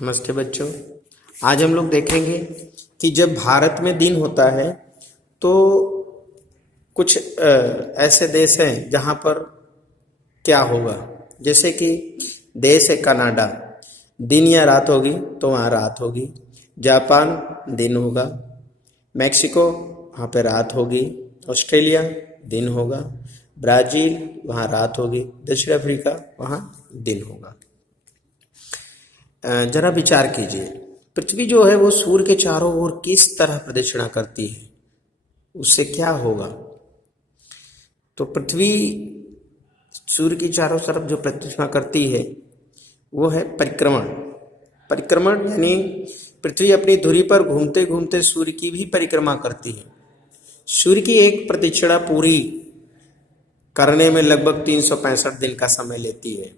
नमस्ते बच्चों। आज हम लोग देखेंगे कि जब भारत में दिन होता है तो कुछ ऐसे देश हैं जहाँ पर क्या होगा। जैसे कि देश है कनाडा, दिन या रात होगी तो वहाँ रात होगी। जापान दिन होगा। मैक्सिको वहाँ पे रात होगी। ऑस्ट्रेलिया दिन होगा। ब्राज़ील वहाँ रात होगी। दक्षिण अफ्रीका वहाँ दिन होगा। जरा विचार कीजिए, पृथ्वी जो है वो सूर्य के चारों ओर किस तरह प्रदक्षिणा करती है, उससे क्या होगा। तो पृथ्वी सूर्य की चारों तरफ जो प्रदक्षिणा करती है वो है परिक्रमण। परिक्रमण यानी पृथ्वी अपनी धुरी पर घूमते घूमते सूर्य की भी परिक्रमा करती है। सूर्य की एक प्रदक्षिणा पूरी करने में लगभग 365 दिन का समय लेती है।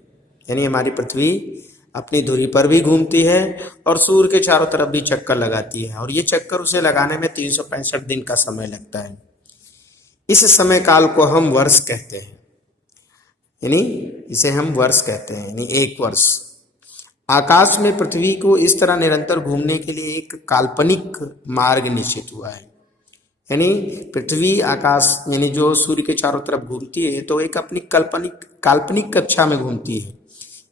यानी हमारी पृथ्वी अपनी धुरी पर भी घूमती है और सूर्य के चारों तरफ भी चक्कर लगाती है, और ये चक्कर उसे लगाने में 365 दिन का समय लगता है। इस समय काल को हम वर्ष कहते हैं, यानी इसे हम वर्ष कहते हैं, यानी एक वर्ष। आकाश में पृथ्वी को इस तरह निरंतर घूमने के लिए एक काल्पनिक मार्ग निश्चित हुआ है। यानी पृथ्वी आकाश यानी जो सूर्य के चारों तरफ घूमती है तो एक अपनी काल्पनिक कक्षा में घूमती है।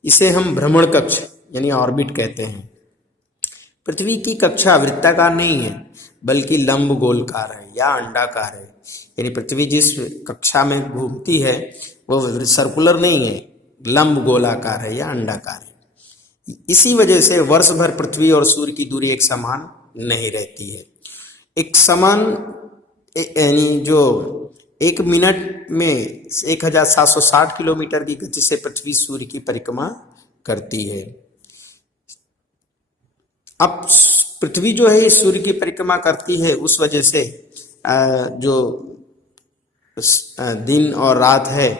इसे हम भ्रमण कक्ष यानी ऑर्बिट कहते हैं। पृथ्वी की कक्षा वृत्ताकार नहीं है बल्कि लंब गोलकार है या अंडाकार है। यानी पृथ्वी जिस कक्षा में घूमती है वो सर्कुलर नहीं है, लंब गोलाकार है या अंडाकार है। इसी वजह से वर्ष भर पृथ्वी और सूर्य की दूरी एक समान नहीं रहती है। एक समान यानी जो एक मिनट में 1760 किलोमीटर की गति से पृथ्वी सूर्य की परिक्रमा करती है। अब पृथ्वी जो है सूर्य की परिक्रमा करती है, उस वजह से जो दिन और रात है,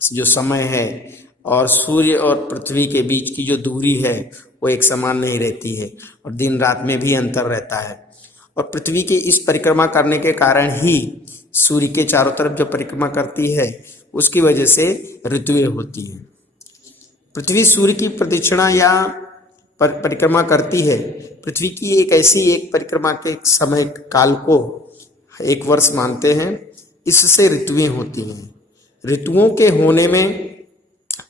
जो समय है, और सूर्य और पृथ्वी के बीच की जो दूरी है वो एक समान नहीं रहती है, और दिन रात में भी अंतर रहता है। और पृथ्वी की इस परिक्रमा करने के कारण ही सूर्य के चारों तरफ जो परिक्रमा करती है उसकी वजह से ऋतुएं होती हैं। पृथ्वी सूर्य की प्रदक्षिणा या परिक्रमा करती है। पृथ्वी की एक परिक्रमा के समय काल को एक वर्ष मानते हैं। इससे ऋतुएं होती हैं। ऋतुओं के होने में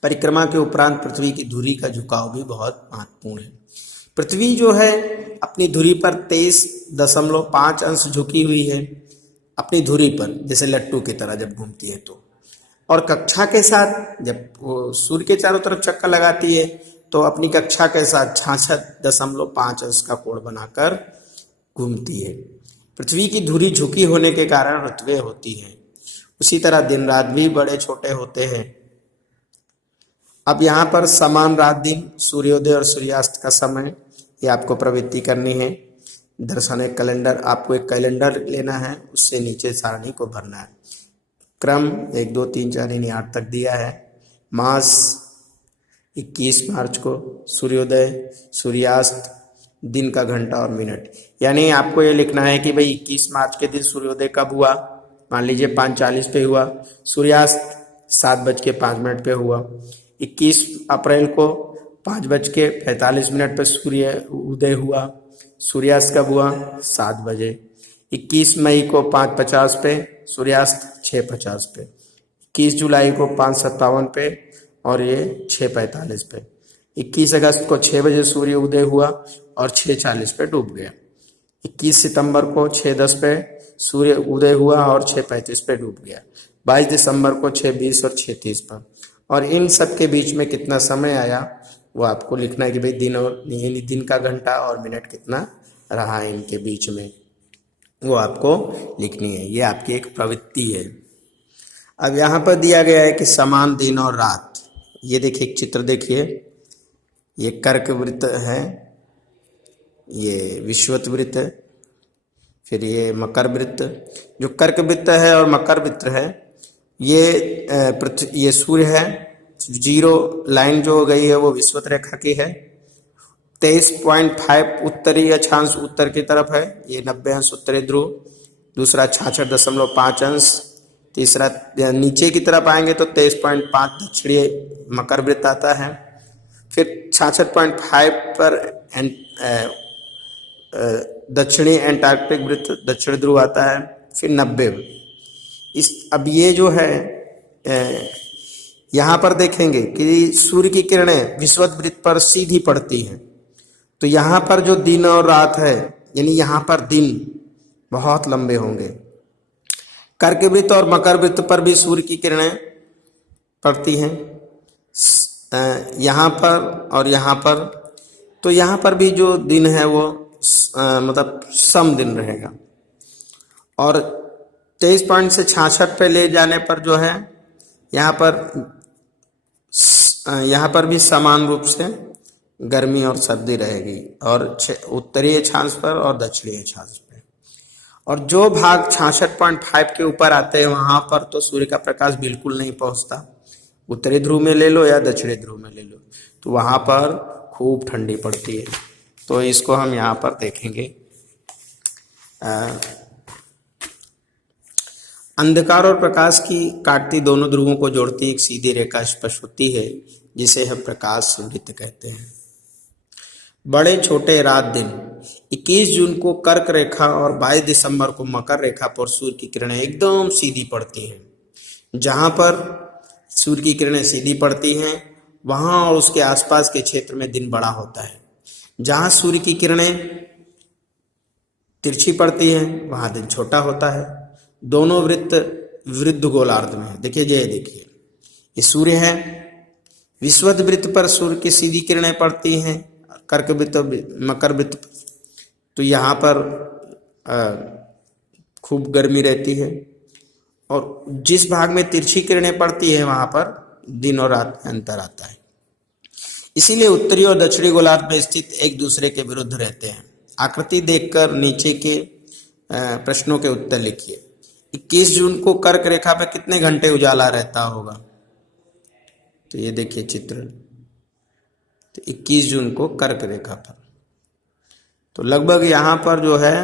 परिक्रमा के उपरांत पृथ्वी की धुरी का झुकाव भी बहुत महत्वपूर्ण है। पृथ्वी जो है अपनी धुरी पर 23.5 अंश झुकी हुई है, अपनी धुरी पर, जैसे लट्टू की तरह जब घूमती है तो। और कक्षा के साथ जब वो सूर्य के चारों तरफ चक्कर लगाती है तो अपनी कक्षा के साथ 66.5 अंश का कोण बनाकर घूमती है। पृथ्वी की धुरी झुकी होने के कारण ऋतुएं होती हैं। उसी तरह दिन रात भी बड़े छोटे होते हैं। अब यहाँ पर समान रात दिन, सूर्योदय और सूर्यास्त का समय, ये आपको प्रवृत्ति करनी है। दर्शन एक कैलेंडर, आपको एक कैलेंडर लेना है, उससे नीचे सारणी को भरना है। क्रम 1 2 3 4 यानी 8 तक दिया है। मास 21 मार्च को, सूर्योदय, सूर्यास्त, दिन का घंटा और मिनट। यानी आपको ये लिखना है कि भाई 21 मार्च के दिन सूर्योदय कब हुआ, मान लीजिए 5:40 पे हुआ। सूर्यास्त 7:05 पे हुआ। 21 अप्रैल को 5:45 पे सूर्य उदय हुआ। सूर्यास्त कब हुआ, 7 बजे। 21 मई को 5:50 पे सूर्यास्त, 6:50 पे। 21 जुलाई को 5:57 पे और ये 6:45 पे। 21 अगस्त को 6 बजे सूर्य उदय हुआ और 6:40 पे डूब गया। 21 सितंबर को 6:10 पे सूर्य उदय हुआ और 6:35 पे डूब गया। 22 दिसंबर को 6:20 और 6:30 पर। और इन सब के बीच में कितना समय आया वो आपको लिखना है कि भाई दिन और यानी दिन का घंटा और मिनट कितना रहा है इनके बीच में, वो आपको लिखनी है। ये आपकी एक प्रवृत्ति है। अब यहाँ पर दिया गया है कि समान दिन और रात। ये देखिए एक चित्र देखिए, ये कर्क वृत्त है, ये विषुवत वृत्त है, फिर ये मकर वृत्त। जो कर्क वृत्त है और मकर वृत्त है ये सूर्य है। जीरो लाइन जो हो गई है वो विषुवत रेखा की है। 23.5 उत्तरी अक्षांश उत्तर की तरफ है, ये 90 अंश उत्तरी ध्रुव। दूसरा 66.5 अंश। तीसरा नीचे की तरफ आएंगे तो 23.5 दक्षिणी मकर वृत्त आता है। फिर 66.5 पर दक्षिणी एंटार्कटिक वृत्त दक्षिण ध्रुव आता है। फिर 90 अब ये जो है यहाँ पर देखेंगे कि सूर्य की किरणें विषुवत वृत्त पर सीधी पड़ती हैं। तो यहाँ पर जो दिन और रात है, यानी यहाँ पर दिन बहुत लंबे होंगे। कर्क वृत्त और मकर वृत्त पर भी सूर्य की किरणें पड़ती हैं, यहाँ पर और यहाँ पर। तो यहाँ पर भी जो दिन है वो मतलब सम दिन रहेगा। और 23 पॉइंट से 66 पे ले जाने पर जो है यहाँ पर भी समान रूप से गर्मी और सर्दी रहेगी, और उत्तरीय अक्षांश पर और दक्षिणी अक्षांश पे। और जो भाग 66.5 के ऊपर आते हैं वहां पर तो सूर्य का प्रकाश बिल्कुल नहीं पहुंचता। उत्तरी ध्रुव में ले लो या दक्षिणी ध्रुव में ले लो, तो वहां पर खूब ठंडी पड़ती है। तो इसको हम यहाँ पर देखेंगे। अंधकार और प्रकाश की काटती दोनों ध्रुवों को जोड़ती एक सीधी रेखा स्पष्ट होती है, जिसे हम प्रकाश वृत्त कहते हैं। बड़े छोटे रात दिन 21 जून को कर्क रेखा और 22 दिसंबर को मकर रेखा पर सूर्य की किरणें एकदम सीधी पड़ती हैं। जहां पर सूर्य की किरणें सीधी पड़ती हैं वहां और उसके आसपास के क्षेत्र में दिन बड़ा होता है। जहां सूर्य की किरणें तिरछी पड़ती हैं वहां दिन छोटा होता है। दोनों वृत्त वृद्ध गोलार्ध में है। देखिए ये सूर्य है, विषुवत वृत्त पर सूर्य की सीधी किरणें पड़ती हैं, कर्क वृत्त मकर वृत्त, तो यहाँ पर खूब गर्मी रहती है। और जिस भाग में तिरछी किरणें पड़ती है वहां पर दिन और रात में अंतर आता है। इसीलिए उत्तरी और दक्षिणी गोलार्ध में स्थित एक दूसरे के विरुद्ध रहते हैं। आकृति देखकर नीचे के प्रश्नों के उत्तर लिखिए। 21 जून को कर्क रेखा पर कितने घंटे उजाला रहता होगा? तो ये देखिए चित्र। तो 21 जून को कर्क रेखा पर तो लगभग यहां पर जो है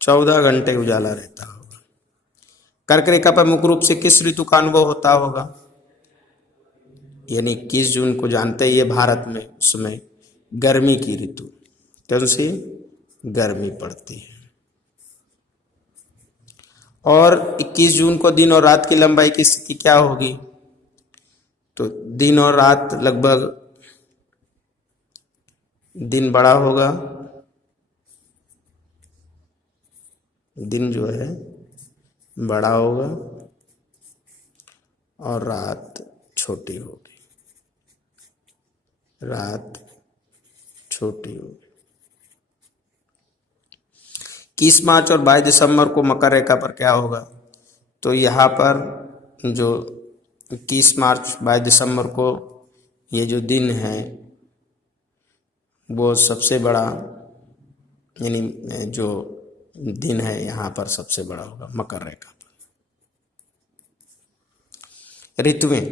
14 घंटे उजाला रहता होगा। कर्क रेखा पर मुख्य रूप से किस ऋतु का अनुभव होता होगा? यानी 21 जून को जानते ही है भारत में उस समय गर्मी की ऋतु, कौन सी? गर्मी पड़ती है। और 21 जून को दिन और रात की लंबाई की स्थिति क्या होगी? तो दिन और रात लगभग दिन बड़ा होगा, दिन जो है बड़ा होगा और रात छोटी होगी, रात छोटी होगी। 21 मार्च और 22 दिसंबर को मकर रेखा पर क्या होगा? तो यहाँ पर जो 21 मार्च 22 दिसंबर को ये जो दिन है वो सबसे बड़ा, यानी जो दिन है यहाँ पर सबसे बड़ा होगा मकर रेखा पर। ऋतुएं।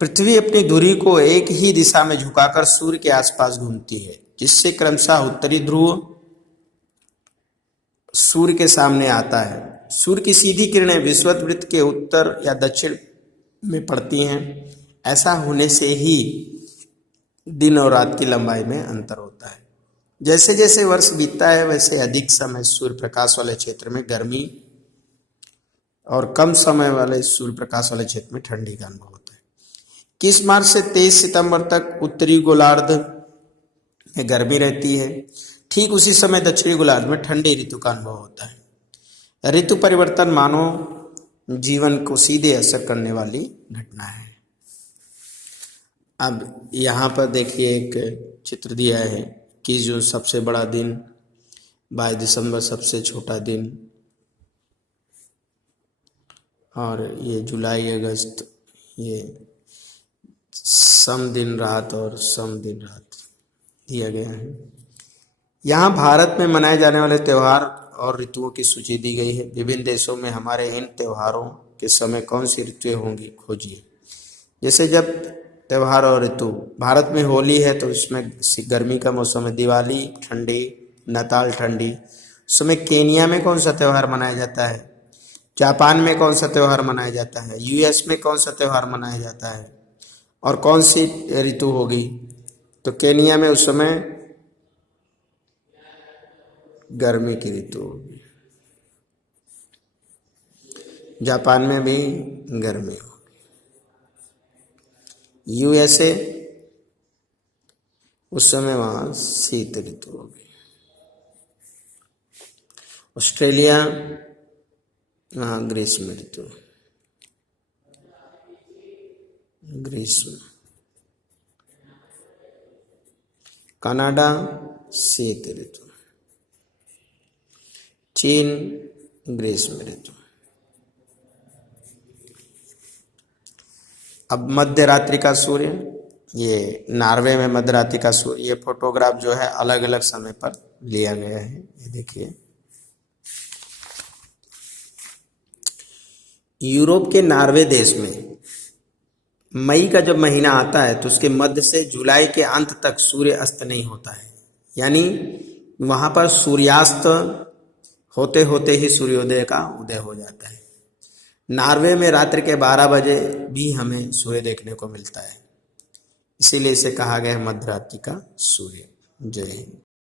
पृथ्वी अपनी धुरी को एक ही दिशा में झुकाकर सूर्य के आसपास घूमती है, जिससे क्रमशः उत्तरी ध्रुव सूर्य के सामने आता है। सूर्य की सीधी किरणें विषुवत वृत्त के उत्तर या दक्षिण में पड़ती हैं। ऐसा होने से ही दिन और रात की लंबाई में अंतर होता है। जैसे जैसे वर्ष बीतता है वैसे अधिक समय सूर्य प्रकाश वाले क्षेत्र में गर्मी और कम समय वाले सूर्य प्रकाश वाले क्षेत्र में ठंडी का अनुभव होता है। 21 मार्च से 23 सितंबर तक उत्तरी गोलार्ध में गर्मी रहती है। ठीक उसी समय दक्षिणी गोलार्ध में ठंडी ऋतु का अनुभव होता है। ऋतु परिवर्तन मानव जीवन को सीधे असर करने वाली घटना है। अब यहाँ पर देखिए एक चित्र दिया है कि जो सबसे बड़ा दिन 22 दिसंबर सबसे छोटा दिन, और ये जुलाई अगस्त ये सम दिन रात और सम दिन रात दिया गया है। यहाँ भारत में मनाए जाने वाले त्यौहार और ऋतुओं की सूची दी गई है। विभिन्न देशों में हमारे इन त्योहारों के समय कौन सी ऋतुएं होंगी खोजिए। जैसे जब त्यौहार और ऋतु, भारत में होली है तो इसमें गर्मी का मौसम है, दिवाली ठंडी, नाताल ठंडी। उस समय केनिया में कौन सा त्यौहार मनाया जाता है? जापान में कौन सा त्योहार मनाया जाता है? यूएस में कौन सा त्योहार मनाया जाता है? और कौन सी ऋतु होगी? तो केनिया में उस समय गर्मी की ऋतु होगी। जापान में भी गर्मी होगी। यूएसए उस समय वहाँ शीत ऋतु होगी। ऑस्ट्रेलिया वहाँ ग्रीष्म ऋतु, ग्रीष्म। कनाडा शीत ऋतु। चीन ग्रीष्म ऋतु। अब मध्य रात्रि का सूर्य, ये नॉर्वे में मध्य रात्रि का सूर्य, ये फोटोग्राफ जो है अलग अलग समय पर लिया गया है। ये देखिए, यूरोप के नॉर्वे देश में मई का जब महीना आता है तो उसके मध्य से जुलाई के अंत तक सूर्य अस्त नहीं होता है, यानी वहां पर सूर्यास्त होते होते ही सूर्योदय का उदय हो जाता है। नॉर्वे में रात्रि के 12 बजे भी हमें सूर्य देखने को मिलता है, इसीलिए इसे कहा गया है मध्यरात्रि का सूर्य। जय हिंद।